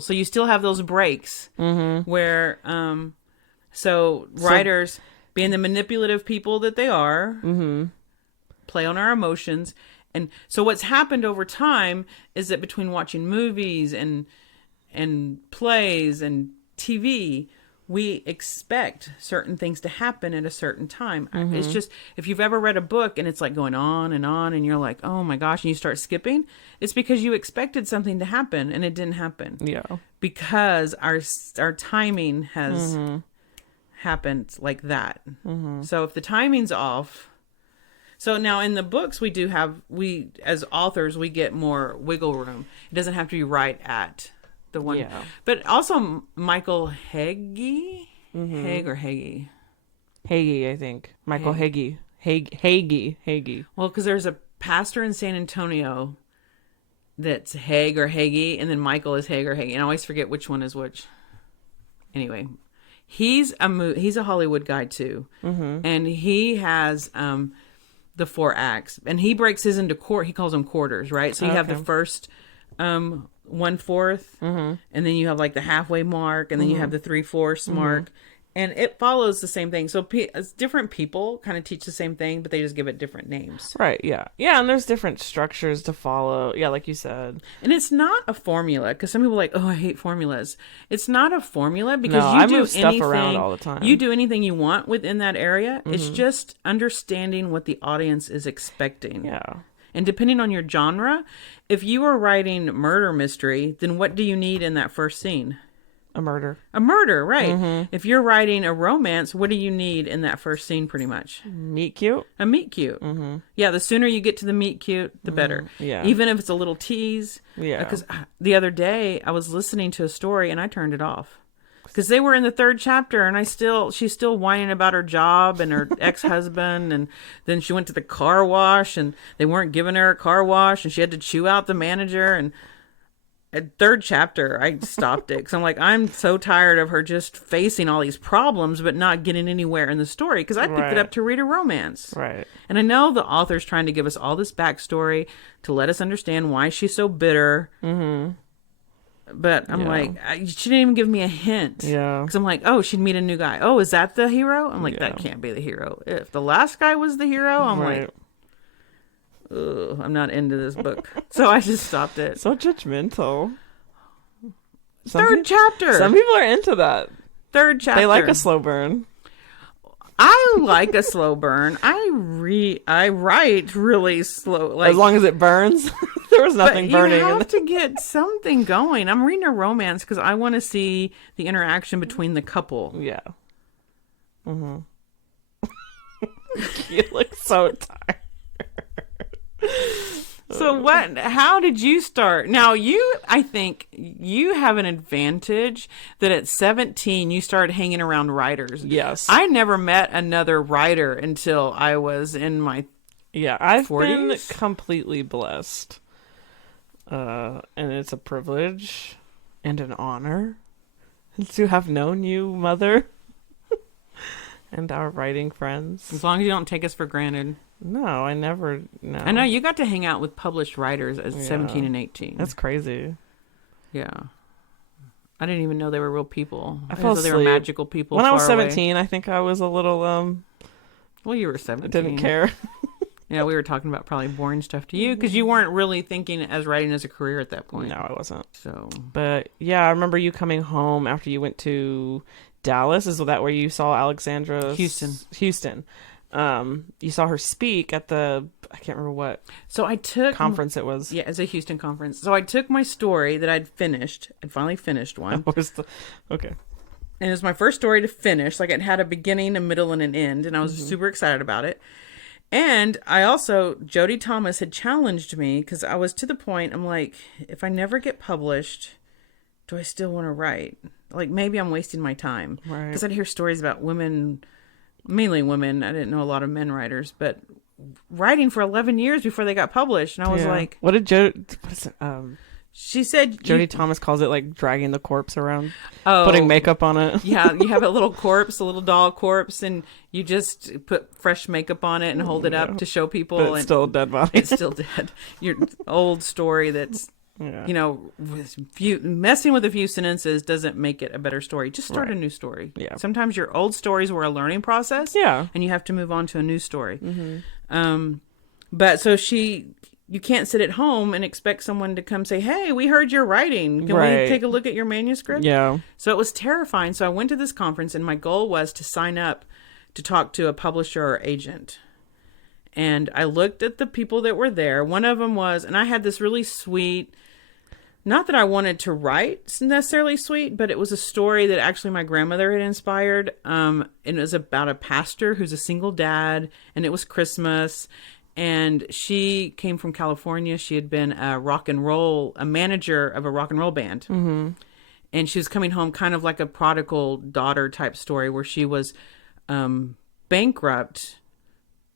So you still have those breaks where, so writers, being the manipulative people that they are, play on our emotions. And so what's happened over time is that between watching movies and plays and TV, we expect certain things to happen at a certain time. It's just, if you've ever read a book and it's like going on, and you're like, oh my gosh, and you start skipping, it's because you expected something to happen and it didn't happen. Yeah. Because our timing has happened like that. So if the timing's off. So now in the books, we as authors, we get more wiggle room. It doesn't have to be right at the one. Yeah. But also Michael Hagee? Haig or Hagee? Hagee, I think. Michael Hagee. Hagee. Well, because there's a pastor in San Antonio that's Haig or Hagee, and then Michael is Haig or Hagee. And I always forget which one is which. Anyway, he's a Hollywood guy too. And he has the 4 acts, and he breaks his into he calls them quarters, right? So you have the first 1/4, and then you have like the halfway mark, and then you have the 3/4 mark, and it follows the same thing. So different people kind of teach the same thing, but they just give it different names. Right. Yeah. And there's different structures to follow. Yeah, like you said. And it's not a formula, because some people are like, oh, I hate formulas. It's not a formula, because you do stuff around all the time. You do anything you want within that area. It's just understanding what the audience is expecting. Yeah. And depending on your genre, if you are writing murder mystery, then what do you need in that first scene? A murder, right. If you're writing a romance, what do you need in that first scene, pretty much? Meet cute. A meet cute. Yeah, the sooner you get to the meet cute, the better. Yeah. Even if it's a little tease. Yeah. Because the other day, I was listening to a story, and I turned it off. Because they were in the 3rd chapter, and she's still whining about her job and her ex-husband, and then she went to the car wash, and they weren't giving her a car wash, and she had to chew out the manager, and at 3rd chapter, I stopped it because I'm like, I'm so tired of her just facing all these problems but not getting anywhere in the story, because I picked it up to read a romance. Right. And I know the author's trying to give us all this backstory to let us understand why she's so bitter. But I'm like, she didn't even give me a hint. Yeah. Because I'm like, oh, she'd meet a new guy. Oh, is that the hero? I'm like, that can't be the hero. If the last guy was the hero, I'm like, ugh, I'm not into this book. So I just stopped it. So judgmental. 3rd chapter. Some people are into that. 3rd chapter. They like a slow burn. I like a slow burn. I write really slow. Like, As long as it burns. There was but nothing burning. you have to get something going. I'm reading a romance because I want to see the interaction between the couple. Yeah. Mm-hmm. You look so tired. So how did you start? Now I think you have an advantage that at 17 you started hanging around writers. Yes. I never met another writer until I was in my I've 40s? been completely blessed. And it's a privilege and an honor to have known you, Mother, and our writing friends. As long as you don't take us for granted. No, I never. No. I know you got to hang out with published writers at 17 and 18. That's crazy. Yeah. I didn't even know they were real people. I fell thought they were asleep. magical people. When I was far away. 17, I think I was a little Well, you were 17. I didn't care. Yeah, we were talking about probably boring stuff to you because you weren't really thinking as writing as a career at that point. No, I wasn't. So, But yeah, I remember you coming home after you went to Dallas. Is that where you saw Alexandra? Houston. You saw her speak at I can't remember what so I took conference it was. Yeah, it's a Houston conference. So I took my story that I'd finally finished one. Okay. And it was my first story to finish. Like, it had a beginning, a middle, and an end. And I was super excited about it. And I also, Jody Thomas had challenged me because I was to the point, I'm like, if I never get published, do I still want to write? Like, maybe I'm wasting my time. Right. Because I'd hear stories about women, mainly women. I didn't know a lot of men writers, but writing for 11 years before they got published. And I was like, what is it? She said Jody Thomas calls it like dragging the corpse around, oh, putting makeup on it. Yeah, you have a little corpse, a little doll corpse, and you just put fresh makeup on it and hold it up to show people. But it's still a dead body. It's still dead. Your old story that's, messing with a few sentences doesn't make it a better story. Just start a new story. Yeah. Sometimes your old stories were a learning process. Yeah. And you have to move on to a new story. But so you can't sit at home and expect someone to come say, hey, we heard you're writing. Can we take a look at your manuscript? Yeah. So it was terrifying. So I went to this conference and my goal was to sign up to talk to a publisher or agent. And I looked at the people that were there. One of them was, and I had this really sweet, not that I wanted to write necessarily sweet, but it was a story that actually my grandmother had inspired. And it was about a pastor who's a single dad, and it was Christmas. And she came from California. She had been a manager of a rock and roll band. Mm-hmm. And she was coming home kind of like a prodigal daughter type story where she was bankrupt,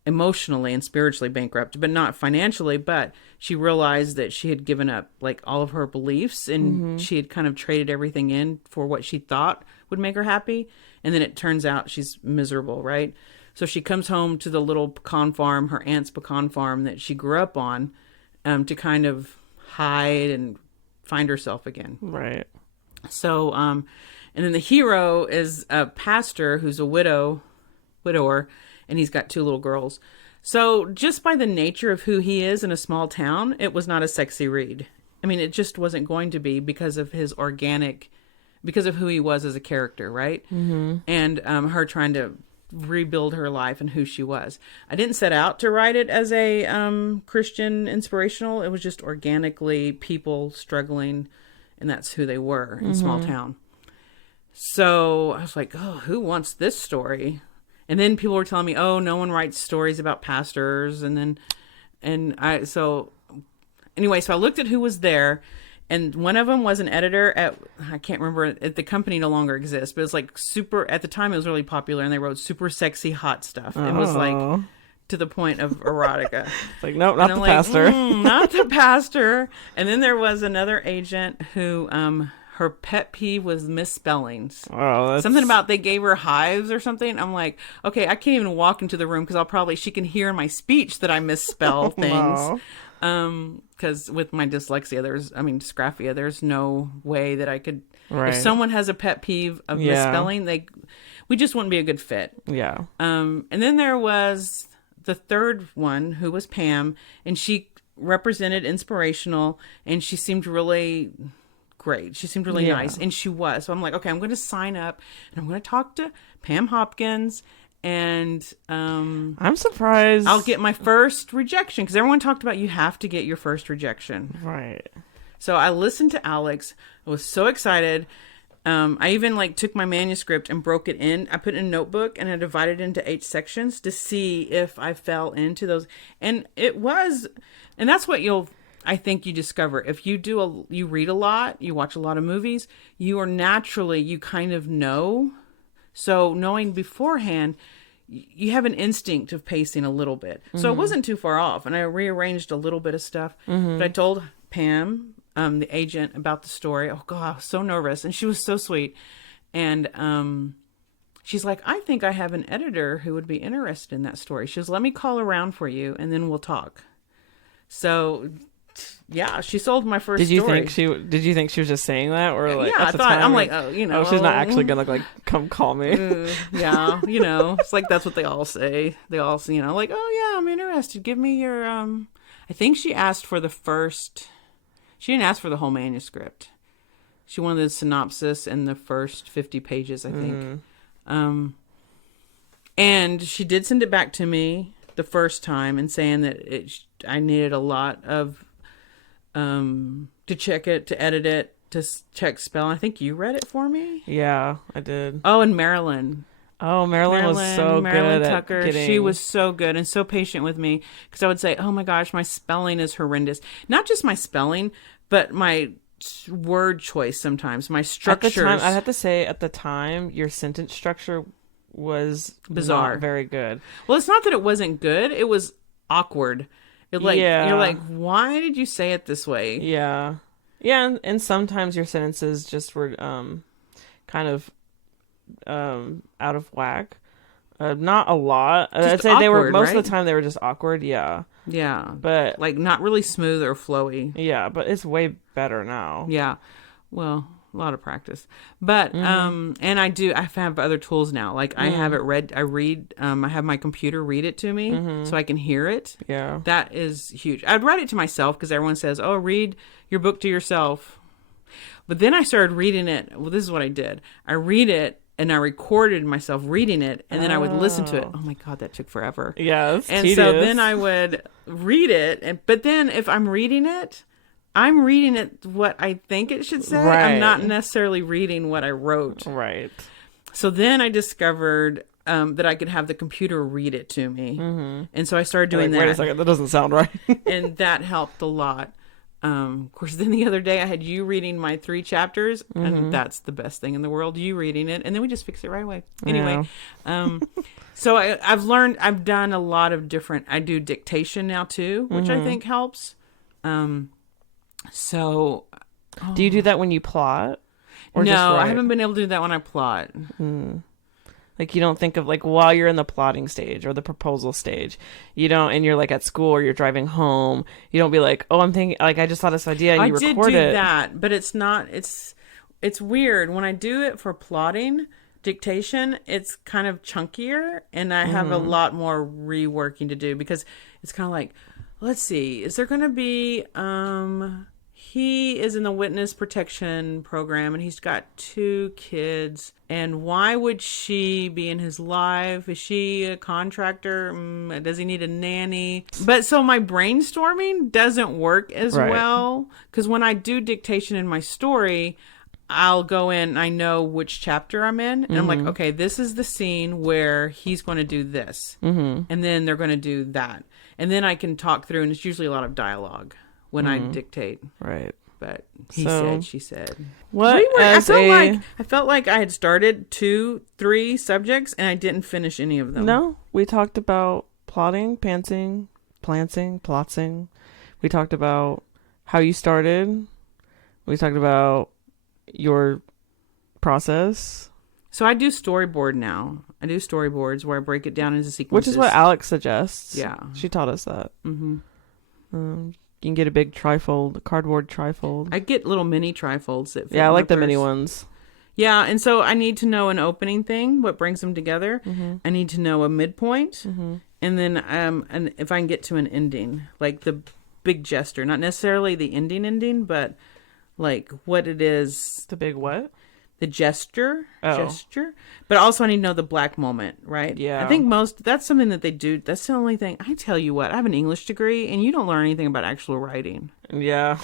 emotionally and spiritually bankrupt, but not financially. But she realized that she had given up like all of her beliefs and she had kind of traded everything in for what she thought would make her happy. And then it turns out she's miserable, right? So she comes home to the little pecan farm, her aunt's pecan farm that she grew up on, to kind of hide and find herself again. Right. So, and then the hero is a pastor who's a widower, and he's got 2 little girls. So just by the nature of who he is in a small town, it was not a sexy read. I mean, it just wasn't going to be because of because of who he was as a character, right? Mm-hmm. And her trying to rebuild her life and who she was. I didn't set out to write it as a Christian inspirational. It was just organically people struggling, and that's who they were in small town. So I was like, oh, who wants this story? And then people were telling me, oh, no one writes stories about pastors. So I looked at who was there. And one of them was an editor I can't remember, the company no longer exists, but it's like super, at the time it was really popular and they wrote super sexy hot stuff. It was like to the point of erotica. It's like, nope, not the pastor. Not the pastor. And then there was another agent who, her pet peeve was misspellings. Oh, something about they gave her hives or something. I'm like, okay, I can't even walk into the room because she can hear in my speech that I misspell things. Because with my dyslexia, dysgraphia, there's no way that I could, if someone has a pet peeve of misspelling, we just wouldn't be a good fit. Yeah. And then there was the third one who was Pam, and she represented inspirational, and she seemed really great. She seemed really nice, and she was. So I'm like, okay, I'm going to sign up, and I'm going to talk to Pam Hopkins, And I'm surprised. I'll get my first rejection, because everyone talked about you have to get your first rejection. Right. So I listened to Alex. I was so excited. I even took my manuscript and broke it in. I put it in a notebook and I divided it into 8 sections to see if I fell into those. And that's what I think you discover. If you read a lot, you watch a lot of movies, you kind of know. So knowing beforehand, you have an instinct of pacing a little bit. So it wasn't too far off. And I rearranged a little bit of stuff. But I told Pam, the agent, about the story. Oh God, I was so nervous. And she was so sweet. And she's like, I think I have an editor who would be interested in that story. She goes, let me call around for you and then we'll talk. So yeah, she sold my first story. Did you think she was just saying that, or yeah, I thought, I'm like, oh, she's not actually gonna come call me. Yeah, it's like that's what they all say. They all say, like, oh yeah, I'm interested. Give me your I think she asked for the first. She didn't ask for the whole manuscript. She wanted the synopsis and the first 50 pages, I think. And she did send it back to me the first time and saying that I needed a lot of to check it, to edit it, to check spelling. I think you read it for me. Yeah, I did. Oh, and Marilyn. Oh, Marilyn was so Marilyn good Tucker. at getting... She was so good and so patient with me, because I would say, oh my gosh, my spelling is horrendous. Not just my spelling, but my word choice sometimes, my structures. At the time, I have to say, at the time, your sentence structure was bizarre. Not very good. Well, it's not that it wasn't good. It was awkward. You're like, why did you say it this way? Yeah. Yeah, and sometimes your sentences just were kind of out of whack. Not a lot. I'd say awkward, they were most right? of the time they were just awkward, yeah. Yeah. But not really smooth or flowy. Yeah, but it's way better now. Yeah. Well, a lot of practice. But and I have other tools now. I have it read, I have my computer read it to me so I can hear it. Yeah. That is huge. I'd write it to myself because everyone says, "Oh, read your book to yourself." But then I started reading it. Well, this is what I did. I read it and I recorded myself reading it, and then I would listen to it. Oh my God, that took forever. Yeah, it's and tedious. So then I would read it, but then if I'm reading it what I think it should say. Right. I'm not necessarily reading what I wrote. Right. So then I discovered that I could have the computer read it to me, and so I started doing that. Wait a second, that doesn't sound right. And that helped a lot. Of course, then the other day I had you reading my 3 chapters, and that's the best thing in the world. You reading it, and then we just fix it right away. Anyway, so I've done a lot of different. I do dictation now too, which I think helps. So, do you do that when you plot? Or no, just write? I haven't been able to do that when I plot. Like, you don't think of, while you're in the plotting stage or the proposal stage, you don't, and you're at school or you're driving home, you don't be like, oh, I'm thinking, I just thought this idea, and you record it. I did do that, but it's not, it's weird. When I do it for plotting, dictation, it's kind of chunkier, and I have a lot more reworking to do, because it's kind of like, let's see, is there going to be, he is in the witness protection program and he's got 2 kids. And why would she be in his life? Is she a contractor? Does he need a nanny? But so my brainstorming doesn't work as well. Because when I do dictation in my story, I'll go in and I know which chapter I'm in. And I'm like, okay, this is the scene where he's going to do this. And then they're going to do that. And then I can talk through, and it's usually a lot of dialogue when I dictate. Right. But he said, she said. What? I felt like I had started 2, 3 subjects and I didn't finish any of them. No, we talked about plotting, pantsing, plotsing. We talked about how you started. We talked about your process. So I do storyboard now. I do storyboards where I break it down into sequences. Which is what Alex suggests. Yeah. She taught us that. You can get a big trifold, a cardboard trifold. I get little mini trifolds that fit. Yeah, I like the mini ones. Yeah, and so I need to know an opening thing, what brings them together. I need to know a midpoint, and then and if I can get to an ending, like the big gesture, not necessarily the ending, but like what it is. The big what? the gesture, Oh. but also I need to know the black moment, right? Yeah. I think that's something that they do. That's the only thing. I tell you what, I have an English degree, and you don't learn anything about actual writing. Yeah.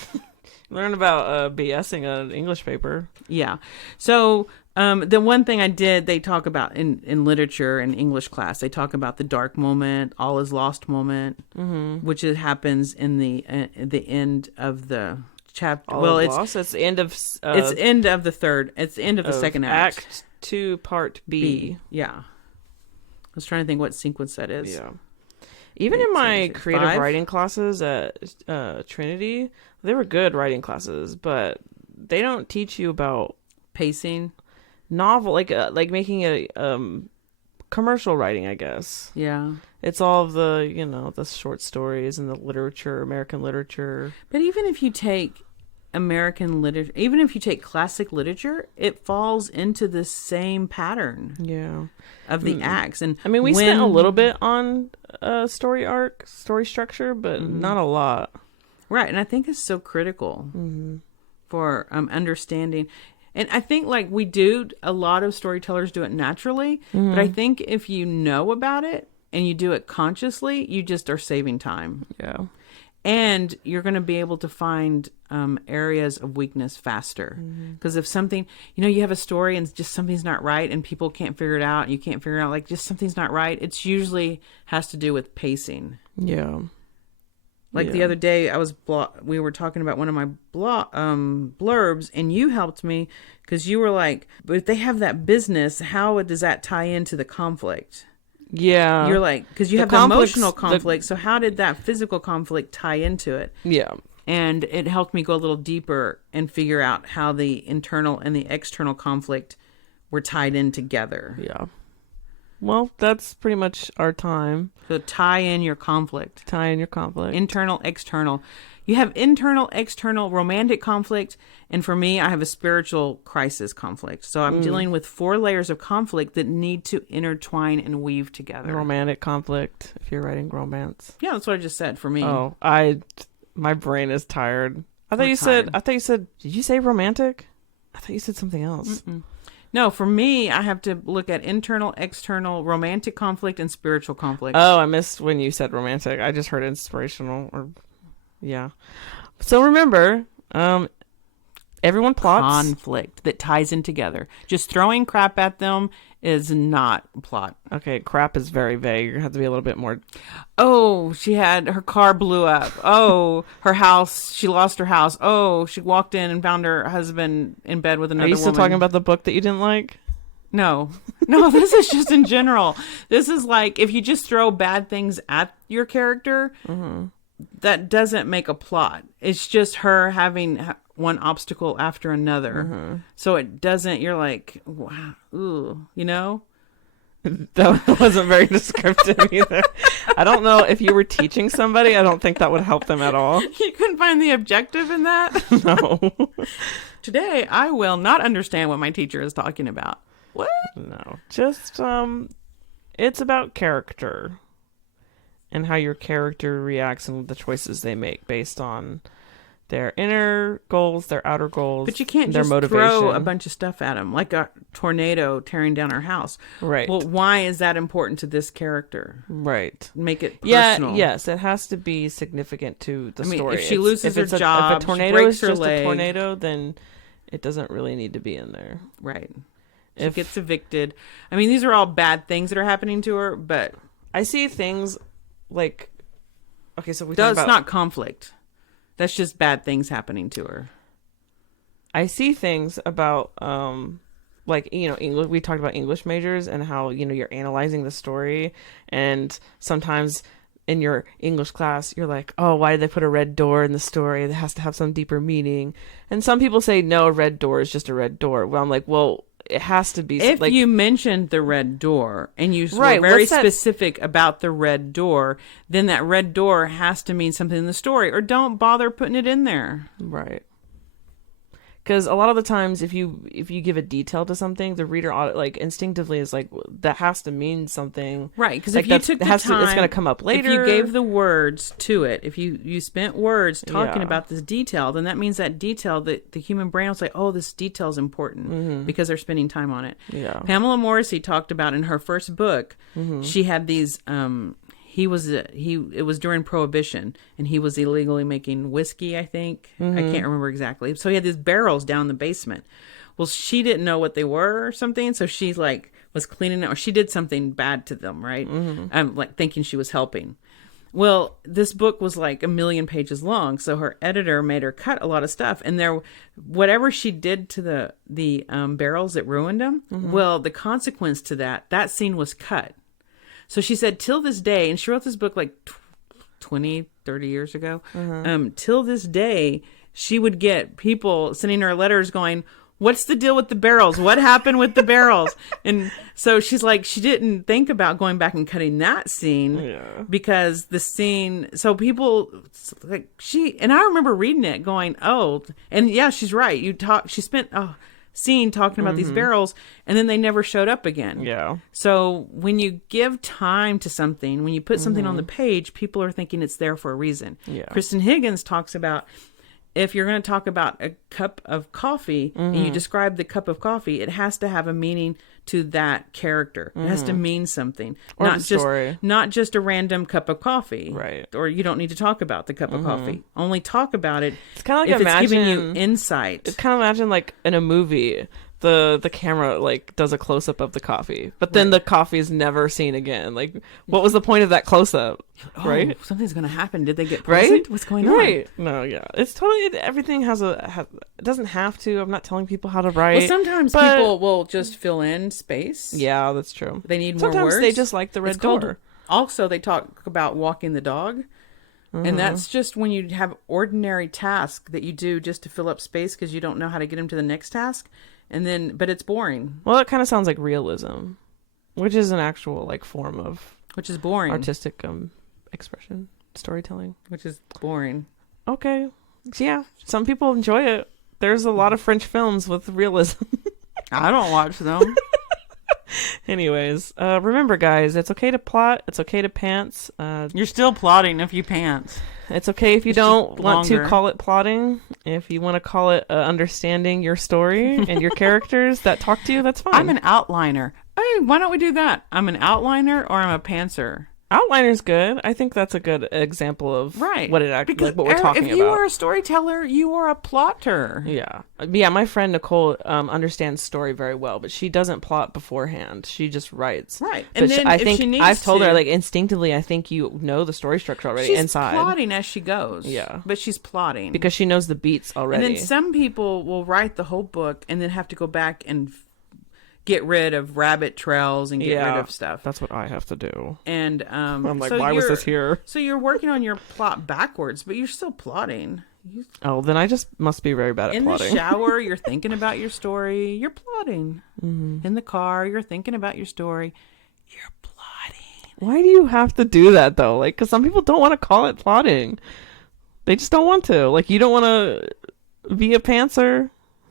Learn about BSing an English paper. Yeah. So the one thing I did, they talk about in literature and English class, they talk about the dark moment, all is lost moment, which happens in the end of the chapter. It's the end of it's end of the third. It's the end of the second act. Act 2, Part B. Yeah. I was trying to think what sequence that is. Yeah. Even 8, in my 7, 6, creative 5? writing classes at Trinity, they were good writing classes, but they don't teach you about Pacing. novel, like making a commercial writing, I guess. Yeah. It's all of the, the short stories and the literature, American literature. But even if you take American literature, even if you take classic literature, it falls into the same pattern Yeah. of the acts. And I mean, we spent a little bit on story arc, story structure, but not a lot. Right. And I think it's so critical for understanding. And I think like a lot of storytellers do it naturally, but I think if you know about it and you do it consciously, you just are saving time. Yeah. And you're going to be able to find areas of weakness faster. Because if something, you have a story and just something's not right and people can't figure it out, and you can't figure out, like, just something's not right, it's usually has to do with pacing. Yeah. Like the other day, we were talking about one of my blurbs, and you helped me because you were like, but if they have that business, how does that tie into the conflict? Yeah. You're like, because you have the emotional conflict, so how did that physical conflict tie into it? Yeah. And it helped me go a little deeper and figure out how the internal and the external conflict were tied in together. Yeah. Well, that's pretty much our time. So tie in your conflict. Tie in your conflict. Internal, external. You have internal, external, romantic conflict. And for me, I have a spiritual crisis conflict. So I'm dealing with 4 layers of conflict that need to intertwine and weave together. Romantic conflict, if you're writing romance. Yeah, that's what I just said for me. Oh, my brain is tired. I thought you said, did you say romantic? I thought you said something else. No, for me, I have to look at internal, external, romantic conflict, and spiritual conflict. Oh, I missed when you said romantic. I just heard inspirational yeah. So remember, everyone plots. Conflict that ties in together. Just throwing crap at them is not a plot. Okay, crap is very vague. You're going to have to be a little bit more. Oh, her car blew up. Oh, her house, she lost her house. Oh, she walked in and found her husband in bed with another Are you still woman. talking about the book that you didn't like? No, this is just in general. This is like, if you just throw bad things at your character, that doesn't make a plot. It's just her having one obstacle after another. So it doesn't, you're like, wow, ooh, That wasn't very descriptive either. I don't know if you were teaching somebody. I don't think that would help them at all. You couldn't find the objective in that? No. Today, I will not understand what my teacher is talking about. What? No. Just, it's about character and how your character reacts and the choices they make based on their inner goals, their outer goals, but you can't their just motivation. throw a bunch of stuff at them, like a tornado tearing down our house. Right. Well, why is that important to this character? Right. Make it personal. Yes, it has to be significant to the story. If she loses her job, if a tornado she breaks is her just leg. a tornado, then it doesn't really need to be in there. Right. She gets evicted. I mean, these are all bad things that are happening to her, but I see things like, okay, so it's not conflict. That's just bad things happening to her. I see things about, like, English. We talked about English majors and how, you're analyzing the story. And sometimes in your English class, you're like, oh, why did they put a red door in the story? It has to have some deeper meaning. And some people say, no, a red door is just a red door. Well, I'm like, well, it has to be. If you mentioned the red door and you were very specific about the red door, then that red door has to mean something in the story, or don't bother putting it in there. Right. Because a lot of the times, if you give a detail to something, the reader like instinctively is like, that has to mean something, right? Because like if you took the time, it's going to come up later. If you gave the words to it, if you spent words talking Yeah. about this detail, then that means that detail, that the human brain will say, "Oh, this detail is important," because they're spending time on it. Yeah. Pamela Morrissey talked about in her first book, she had these. It was during Prohibition, and he was illegally making whiskey, I think. I can't remember exactly. So he had these barrels down in the basement. Well, she didn't know what they were or something, so she like was cleaning it, or she did something bad to them, right? Like thinking she was helping. Well, this book was like 1 million pages long, so her editor made her cut a lot of stuff, and whatever she did to the barrels that ruined them. Well, the consequence to that scene was cut. So she said, till this day, and she wrote this book like 20, 30 years ago, till this day, she would get people sending her letters going, "What's the deal with the barrels? What happened with the barrels?" And so she's like, she didn't think about going back and cutting that scene because the scene, so people, like and I remember reading it going, oh, and yeah, she's right. She spent scene talking about these barrels, and then they never showed up again. Yeah. So when you give time to something, when you put something on the page, people are thinking it's there for a reason. Yeah. Kristen Higgins talks about, if you're going to talk about a cup of coffee and you describe the cup of coffee, it has to have a meaning to that character. It has to mean something. Or the story. Not just a random cup of coffee. Right. Or you don't need to talk about the cup of coffee. Only talk about it It's kind of like if it's giving you insight. It's kind of imagine like in a movie, the camera like does a close up of the coffee, but then the coffee is never seen again. Like, what was the point of that close up? Right? Something's going to happen. Did they get poisoned? Right? What's going on? Right. No, yeah. It's totally, everything has it doesn't have to. I'm not telling people how to write. Well, sometimes people will just fill in space. Yeah, that's true. They need Sometimes more words. they just like the red door. Also, they talk about walking the dog. And that's just when you have ordinary task that you do just to fill up space because you don't know how to get them to the next task. But it's boring. Well, it kind of sounds like realism, which is an actual like form of Which is boring. artistic expression, storytelling. Which is boring. Okay. Yeah, some people enjoy it. There's a lot of French films with realism. I don't watch them. Anyways, remember, guys, it's okay to plot. It's okay to pants. You're still plotting if you pants. It's okay if you It's don't just want to longer. call it plotting. If you want to call it understanding your story and your characters that talk to you, that's fine. I'm an outliner. Hey, why don't we do that? I'm an outliner or I'm a pantser. Outliner's good. I think that's a good example of what it actually, like, what we're talking about. If you are a storyteller, you are a plotter. Yeah. My friend Nicole understands story very well, but she doesn't plot beforehand. She just writes. Right. But And then I if think she needs I've told her to- like instinctively. I think you know the story structure already She's inside plotting as she goes. Yeah. But she's plotting. because she knows the beats already. And then some people will write the whole book and then have to go back and get rid of rabbit trails and get rid of stuff. That's what I have to do. And I'm like, so why was you're- this here? So you're working on your plot backwards, but you're still plotting. Oh, then I just must be very bad at In plotting. the shower, you're thinking about your story. You're plotting. In the car, you're thinking about your story. You're plotting. Why do you have to do that though? Like, because some people don't want to call it plotting. They just don't want to. Like, you don't want to be a pantser.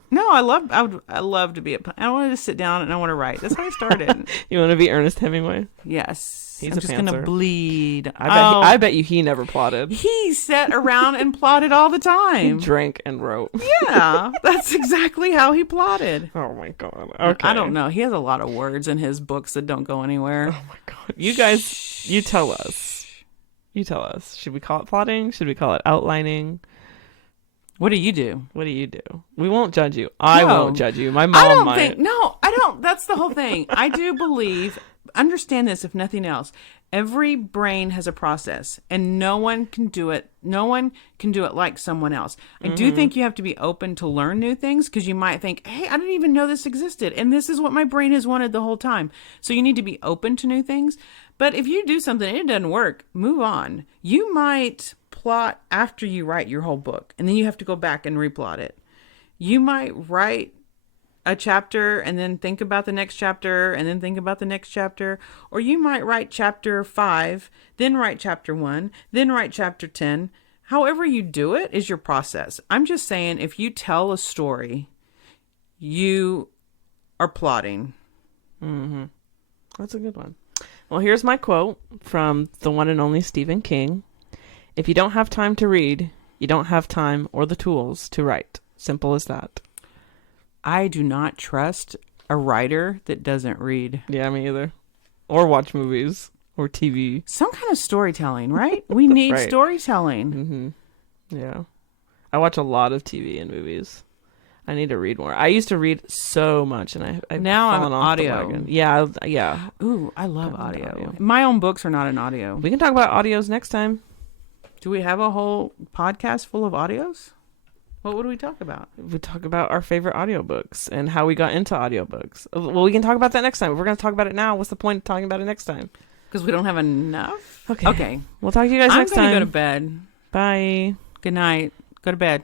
No, I love to be I wanted to sit down and I want to write. That's how I started. You want to be Ernest Hemingway? Yes. He's I'm a just going to pantser. bleed. I bet you he never plotted. He sat around and plotted all the He time. drank and wrote. Yeah, that's exactly how he plotted. Oh my god. Okay. I don't know. He has a lot of words in his books that don't go anywhere. Oh my god. You guys, you tell us. You tell us. Should we call it plotting? Should we call it outlining? What do you do? What do you do? We won't judge you. I No. won't judge you. My mom I don't might. think. No, I don't. That's the whole thing. I do believe. Understand this, if nothing else. Every brain has a process, and no one can do it. No one can do it like someone else. I do think you have to be open to learn new things because you might think, "Hey, I didn't even know this existed, and this is what my brain has wanted the whole time." So you need to be open to new things. But if you do something and it doesn't work, move on. You might plot after you write your whole book, and then you have to go back and replot it. You might write a chapter and then think about the next chapter and then think about the next chapter. Or you might write chapter 5, then write chapter 1, then write chapter 10. However you do it is your process. I'm just saying, if you tell a story, you are plotting. That's a good one. Well, here's my quote from the one and only Stephen King. If you don't have time to read, you don't have time or the tools to write. Simple as that. I do not trust a writer that doesn't read. Yeah, me either. Or watch movies or TV. Some kind of storytelling, right? We need Right. storytelling. Yeah. I watch a lot of TV and movies. I need to read more. I used to read so much, and I've Now I'm fallen off the audio. wagon. Yeah, yeah. Ooh, I love Definitely audio. audio. My own books are not in audio. We can talk about audios next time. Do we have a whole podcast full of audios? What would we talk about? We talk about our favorite audiobooks and how we got into audiobooks. Well, we can talk about that next time. If we're going to talk about it now, what's the point of talking about it next time? Because we don't have enough? Okay. Okay. We'll talk to you guys I'm next going time. to go to bed. Bye. Good night. Go to bed.